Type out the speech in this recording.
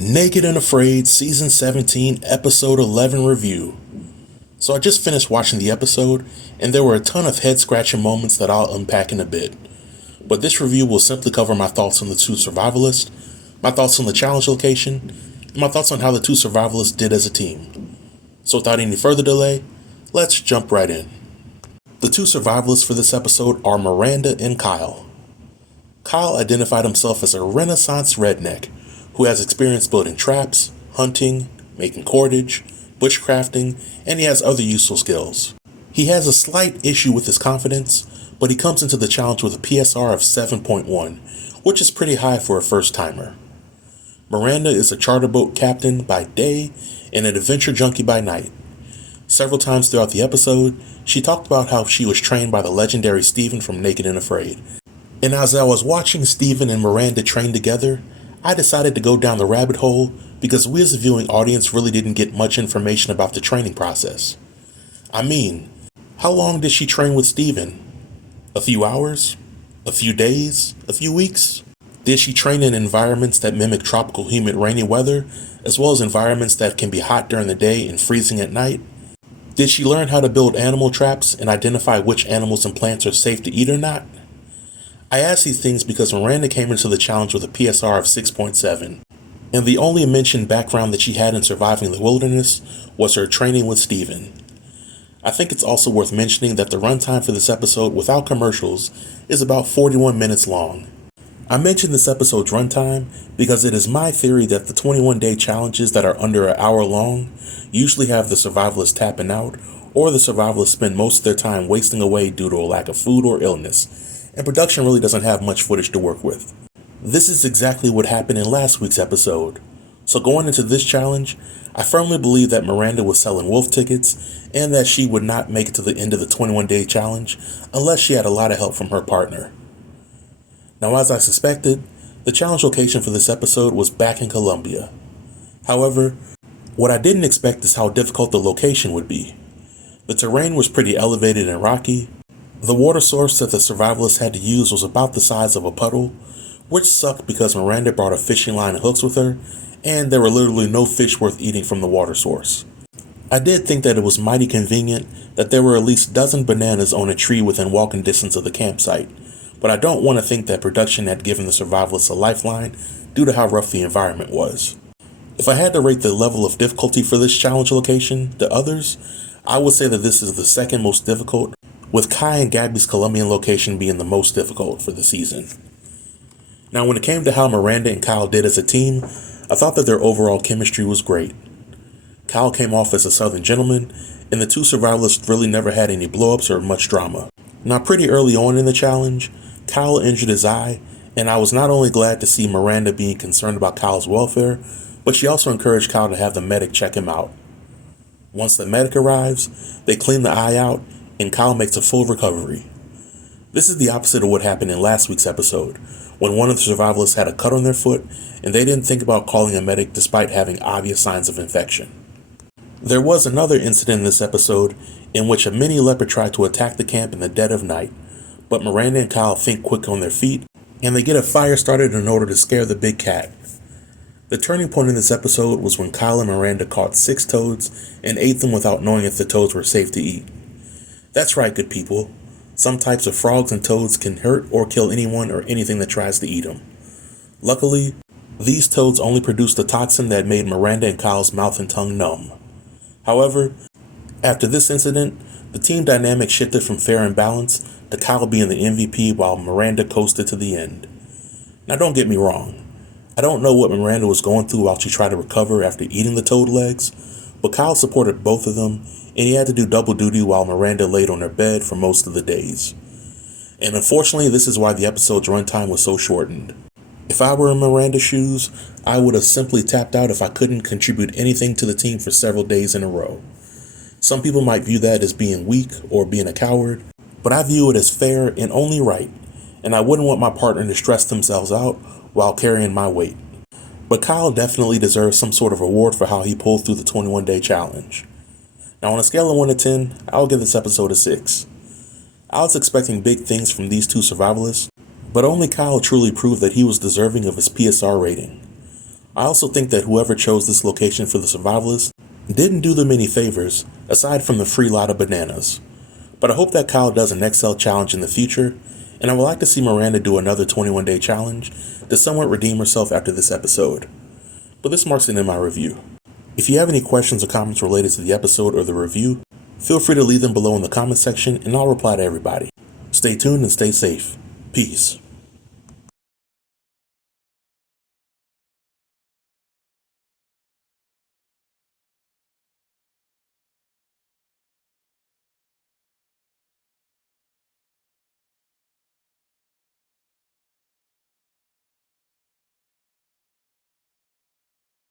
Naked and Afraid Season 17 Episode 11 Review. So I just finished watching the episode, and there were a ton of head-scratching moments that I'll unpack in a bit. But this review will simply cover my thoughts on the two survivalists, my thoughts on the challenge location, and my thoughts on how the two survivalists did as a team. So without any further delay, let's jump right in. The two survivalists for this episode are Miranda and Kyle. Kyle identified himself as a Renaissance redneck who has experience building traps, hunting, making cordage, bushcrafting, and he has other useful skills. He has a slight issue with his confidence, but he comes into the challenge with a PSR of 7.1, which is pretty high for a first-timer. Miranda is a charter boat captain by day and an adventure junkie by night. Several times throughout the episode, she talked about how she was trained by the legendary Steven from Naked and Afraid. And as I was watching Steven and Miranda train together, I decided to go down the rabbit hole because we as a viewing audience really didn't get much information about the training process. I mean, how long did she train with Steven? A few hours? A few days? A few weeks? Did she train in environments that mimic tropical humid rainy weather, as well as environments that can be hot during the day and freezing at night? Did she learn how to build animal traps and identify which animals and plants are safe to eat or not? I ask these things because Miranda came into the challenge with a PSR of 6.7, and the only mentioned background that she had in surviving the wilderness was her training with Steven. I think it's also worth mentioning that the runtime for this episode without commercials is about 41 minutes long. I mention this episode's runtime because it is my theory that the 21-day challenges that are under an hour long usually have the survivalists tapping out, or the survivalists spend most of their time wasting away due to a lack of food or illness, and production really doesn't have much footage to work with. This is exactly what happened in last week's episode. So going into this challenge, I firmly believe that Miranda was selling wolf tickets and that she would not make it to the end of the 21-day challenge unless she had a lot of help from her partner. Now, as I suspected, the challenge location for this episode was back in Colombia. However, what I didn't expect is how difficult the location would be. The terrain was pretty elevated and rocky. The water source that the survivalists had to use was about the size of a puddle, which sucked because Miranda brought a fishing line and hooks with her, and there were literally no fish worth eating from the water source. I did think that it was mighty convenient that there were at least a dozen bananas on a tree within walking distance of the campsite, but I don't want to think that production had given the survivalists a lifeline due to how rough the environment was. If I had to rate the level of difficulty for this challenge location to others, I would say that this is the second most difficult, with Kai and Gabby's Colombian location being the most difficult for the season. Now, when it came to how Miranda and Kyle did as a team, I thought that their overall chemistry was great. Kyle came off as a southern gentleman, and the two survivalists really never had any blowups or much drama. Now, pretty early on in the challenge, Kyle injured his eye, and I was not only glad to see Miranda being concerned about Kyle's welfare, but she also encouraged Kyle to have the medic check him out. Once the medic arrives, they clean the eye out, and Kyle makes a full recovery. This is the opposite of what happened in last week's episode, when one of the survivalists had a cut on their foot and they didn't think about calling a medic despite having obvious signs of infection. There was another incident in this episode in which a mini leopard tried to attack the camp in the dead of night, but Miranda and Kyle think quick on their feet and they get a fire started in order to scare the big cat. The turning point in this episode was when Kyle and Miranda caught 6 toads and ate them without knowing if the toads were safe to eat. That's right, good people. Some types of frogs and toads can hurt or kill anyone or anything that tries to eat them. Luckily, these toads only produced a toxin that made Miranda and Kyle's mouth and tongue numb. However, after this incident, the team dynamic shifted from fair and balanced to Kyle being the MVP while Miranda coasted to the end. Now, don't get me wrong. I don't know what Miranda was going through while she tried to recover after eating the toad legs, but Kyle supported both of them, and he had to do double duty while Miranda laid on her bed for most of the days. And unfortunately, this is why the episode's runtime was so shortened. If I were in Miranda's shoes, I would have simply tapped out if I couldn't contribute anything to the team for several days in a row. Some people might view that as being weak or being a coward, but I view it as fair and only right, and I wouldn't want my partner to stress themselves out while carrying my weight. But Kyle definitely deserves some sort of reward for how he pulled through the 21-day challenge. Now, on a scale of 1 to 10, I'll give this episode a 6. I was expecting big things from these two survivalists, but only Kyle truly proved that he was deserving of his PSR rating. I also think that whoever chose this location for the survivalists didn't do them any favors, aside from the free lot of bananas. But I hope that Kyle does an XL challenge in the future, and I would like to see Miranda do another 21-day challenge to somewhat redeem herself after this episode. But this marks the end of my review. If you have any questions or comments related to the episode or the review, feel free to leave them below in the comment section and I'll reply to everybody. Stay tuned and stay safe. Peace.